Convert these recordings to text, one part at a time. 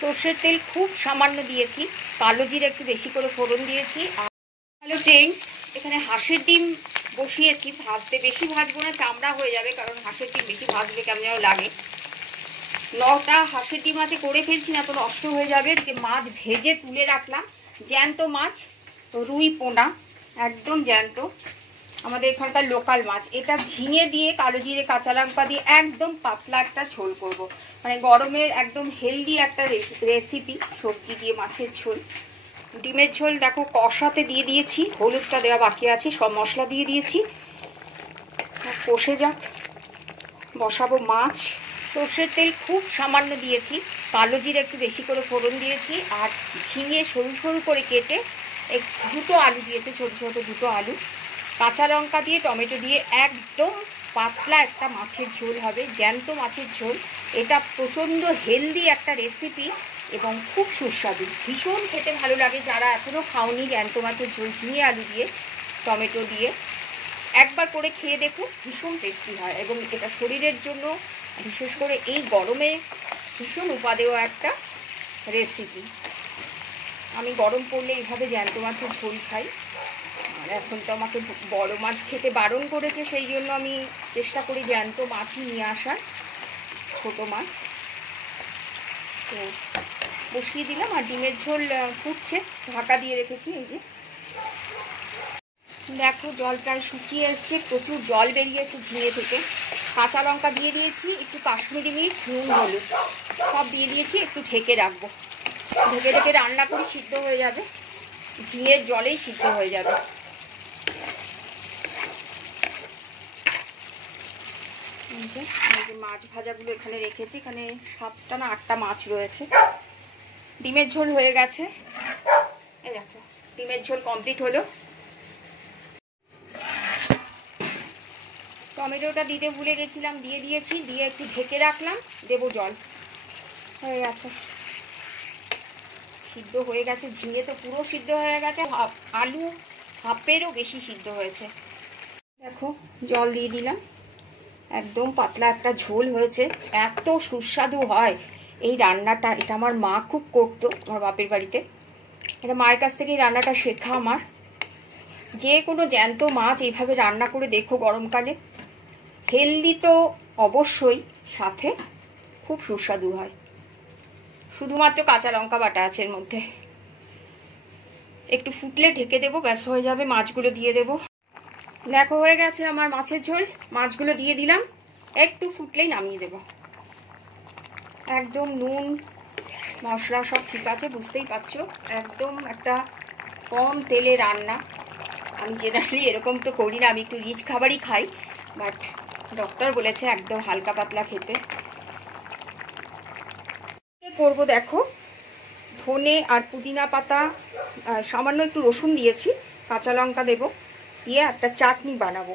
সর্ষের তেল খুব সামান্য দিয়েছি, কালো জিরে একটু বেশি করে ফোড়ন দিয়েছি। হ্যালো ফ্রেন্ডস, এখানে হাঁসের ডিম বসিয়েছি ভাজতে। বেশি ভাজবো না, চামড়া হয়ে যাবে, কারণ হাঁসের ডিম বেশি ভাজলে কেমন যেন লাগে। 9টা হাঁসের ডিম আছে, করে ফেলছি না তো নষ্ট হয়ে যাবে। যে মাছ ভেজে তুলে রাখলাম, জ্যান্ত মাছ, রুই পোনা, একদম জ্যান্ত, আমাদের এখানকার লোকাল মাছ। এটা ঝিঙে দিয়ে কালো জিরে কাঁচা লঙ্কা দিয়ে একদম পাতলা একটা ঝোল করব। মানে গরমের একদম হেলদি একটা রেসিপি, সবজি দিয়ে মাছের ঝোল। ডিমের ঝোল দেখো কষাতে দিয়ে দিয়েছি, হলুদটা দেওয়া বাকি আছে, সব মশলা দিয়ে দিয়েছি, কষে যাক। বসাবো মাছ। সর্ষের তেল খুব সামান্য দিয়েছি, কালো জিরে একটু বেশি করে ফোড়ন দিয়েছি, আর ঝিঙে সরু সরু করে কেটে দুটো আলু দিয়েছে, ছোটো ছোটো দুটো আলু, কাঁচা লঙ্কা দিয়ে টমেটো দিয়ে একদম পাতলা একটা মাছের ঝোল হবে, জ্যান্ত মাছের ঝোল। এটা প্রচণ্ড হেলদি একটা রেসিপি এবং খুব সুস্বাদু, ভীষণ খেতে ভালো লাগে। যারা এখনও খাওনি জ্যান্ত মাছের ঝোল ঝিঙে আলু দিয়ে টমেটো দিয়ে, একবার করে খেয়ে দেখুন, ভীষণ টেস্টি হয় এবং এটা শরীরের জন্য, বিশেষ করে এই গরমে, ভীষণ উপাদেয় একটা রেসিপি। আমি গরম পড়লে এইভাবে জ্যান্ত মাছের ঝোল খাই। আর এখন তো আমাকে বড় মাছ খেতে বারণ করেছে, সেই জন্য আমি চেষ্টা করি জ্যান্ত মাছই নিয়ে আসার, ছোটো মাছ। তো বসিয়ে দিলাম, আর ডিমের ঝোল ফুটছে, ঢাকা দিয়ে রেখেছি। এই যে দেখো জল প্রায় শুকিয়ে এসছে, প্রচুর জল বেরিয়েছে ঝিঙে থেকে। কাঁচা লঙ্কা দিয়ে দিয়েছি, একটু কাশ্মীরি মির্চ, নুন, হলুদ সব দিয়ে দিয়েছি, একটু ঢেকে রাখবো। ঢেকে ঢেকে রান্না করে সিদ্ধ হয়ে যাবে, ঝিঙের জলেই সিদ্ধ হয়ে যাবে। এই যে মাছ ভাজাগুলো এখানে রেখেছি, এখানে 7টা না 8টা মাছ রয়েছে। ডিমের ঝোল হয়ে গেছে, এই দেখো ডিমের ঝোল কমপ্লিট হলো। টমেটোটা দিতে ভুলে গেছিলাম, দিয়ে দিয়েছি, দিয়ে একটু ঢেকে রাখলাম, দেবো জল। হয়ে গেছে, সিদ্ধ হয়ে গেছে। ঝিঙে তো পুরো সিদ্ধ হয়ে গেছে, আলু হাফেরও বেশি সিদ্ধ হয়েছে। দেখো জল দিয়ে দিলাম, একদম পাতলা একটা ঝোল হয়েছে, এত সুস্বাদু হয় এই রান্নাটা। এটা আমার মা খুব করতো আমার বাপের বাড়িতে, এটা মায়ের কাছ থেকে এই রান্নাটা শেখা আমার। যে কোনো জ্যান্ত মাছ এইভাবে রান্না করে দেখো গরমকালে, হেলদি তো অবশ্যই, সাথে খুব সুস্বাদু হয়। শুধুমাত্র কাঁচা লঙ্কা বাটা আছে এর মধ্যে। একটু ফুটলে ঢেকে দেবো, ব্যাস হয়ে যাবে। মাছগুলো দিয়ে দেবো। দেখো হয়ে গেছে আমার মাছের ঝোল, মাছগুলো দিয়ে দিলাম, একটু ফুটলেই নামিয়ে দেব। একদম নুন মশলা সব ঠিক আছে, বুঝতেই পারছো, একদম একটা কম তেলে রান্না। আমি জেনারেলি এরকম তো করি না, আমি একটু রিচ খাবারই খাই, বাট ডক্টর বলেছে একদম হালকা পাতলা খেতে। করবো দেখো, ধনে আর পুদিনা পাতা, সামান্য একটু রসুন দিয়েছি, কাঁচা লঙ্কা দেবো, দিয়ে একটা চাটনি বানাবো,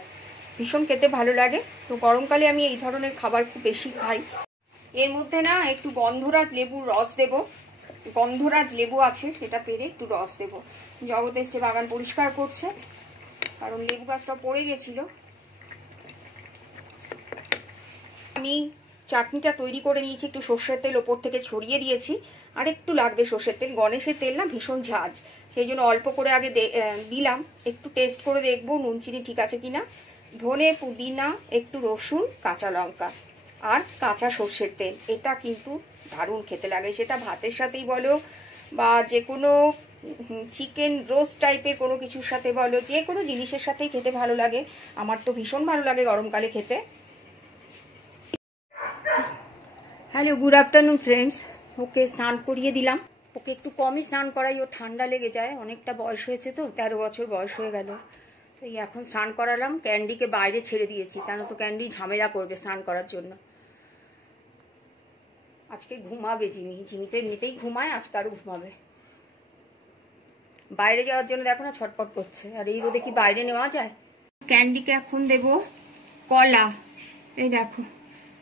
ভীষণ খেতে ভালো লাগে। তো গরমকালে আমি এই ধরনের খাবার খুব বেশি খাই। এর মধ্যে না একটু গন্ধরাজ লেবুর রস দেব, গন্ধরাজ লেবু আছে সেটা পেরে একটু রস দেব। জগৎ এসছে বাগান পরিষ্কার করছে, কারণ লেবু গাছটা পড়ে গেছিল। আমি চাটনিটা তৈরি করে নিয়েছি, একটু সর্ষের তেল ওপর থেকে ছড়িয়ে দিয়েছি, আর একটু লাগবে সর্ষের তেল। গণেশের তেল না ভীষণ ঝাঁজ, সেই জন্য অল্প করে আগে দিলাম, একটু টেস্ট করে দেখবো নুন চিনি ঠিক আছে কিনা। ধনে পুদিনা, একটু রসুন, কাঁচা লঙ্কা আর কাঁচা সর্ষের তেল, এটা কিন্তু দারুণ খেতে লাগে। সেটা ভাতের সাথেই বলো বা যে কোনো চিকেন রোস্ট টাইপের কোনো কিছুর সাথে বলো, যে কোনো জিনিসের সাথেই খেতে ভালো লাগে। আমার তো ভীষণ ভালো লাগে গরমকালে খেতে। Hello, good afternoon friends. Okay স্নান করিয়ে দিলাম, ওকে একটু কমই স্নান করাই, ও ঠান্ডা লেগে যায়, অনেকটা বয়স হয়েছে তো, 13 বছর বয়স হয়ে গেল। তো এই এখন স্নান করালাম, ক্যান্ডিকে বাইরে ছেড়ে দিয়েছি, কেন তো ক্যান্ডি ঝামেলা করবে স্নান করার জন্য। আজকে ঘুমাবে জিনি তো এমনিতেই ঘুমায়, আজকে আরও ঘুমাবে। বাইরে যাওয়ার জন্য দেখো না ছটপট করছে, আর এই রোদে কি বাইরে নেওয়া যায়। ক্যান্ডিকে এখন দেব কলা, এই দেখো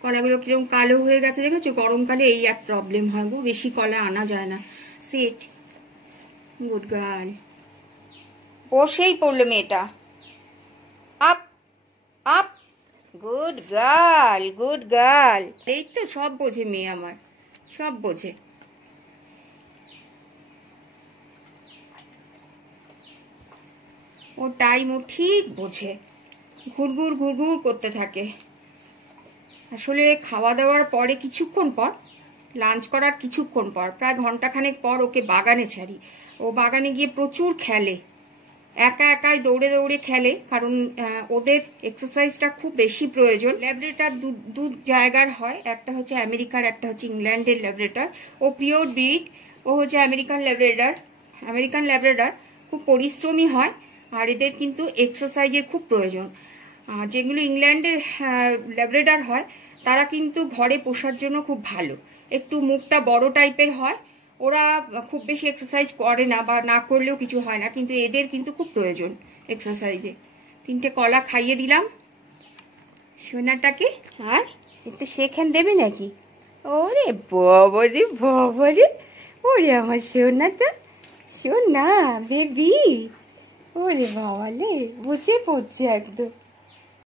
কলাগুলো কিরকম কালো হয়ে গেছে দেখেছো। গরমকালে এই এক প্রবলেম হয় গো, বেশি কলা আনা যায় না। সিট, গুড গার্ল, বসেই পড়লো মেয়েটা। Up up, good girl, good girl. এই তো সব বোঝে মেয়ে আমার, সব বোঝে। ওর টাইম ও ঠিক বোঝে, ঘুরঘুর ঘুরঘুর করতে থাকে। আসলে খাওয়া দাওয়ার পরে কিছুক্ষণ পর, লাঞ্চ করার কিছুক্ষণ পর, প্রায় ঘন্টাখানেক পর ওকে বাগানে ছাড়ি। ও বাগানে গিয়ে প্রচুর খেলে, একা একাই দৌড়ে দৌড়ে খেলে, কারণ ওদের এক্সারসাইজটা খুব বেশি প্রয়োজন। ল্যাব্রেটর দু জায়গার হয়, একটা হচ্ছে আমেরিকার, একটা হচ্ছে ইংল্যান্ডের ল্যাব্রেটর। ও পিওর ব্রিড, ও হচ্ছে আমেরিকান ল্যাব্রেটর। খুব পরিশ্রমী হয়, আর এদের কিন্তু এক্সারসাইজের খুব প্রয়োজন। আর যেগুলো ইংল্যান্ডের ল্যাব্রেটর হয় তারা কিন্তু ঘরে পোষার জন্য খুব ভালো, একটু মুখটা বড় টাইপের হয়, ওরা খুব বেশি এক্সারসাইজ করে না, বা না করলেও কিছু হয় না, কিন্তু এদের কিন্তু খুব প্রয়োজন এক্সারসাইজে। 3টে কলা খাইয়ে দিলাম সোনাটাকে। আর একটু সেখান দেবে নাকি? ওরে বাবারে বাবারে, ওরে আমার সোনা, তো সোনা বেবি, ওরে বাবালে বসে পড়ছে একদম।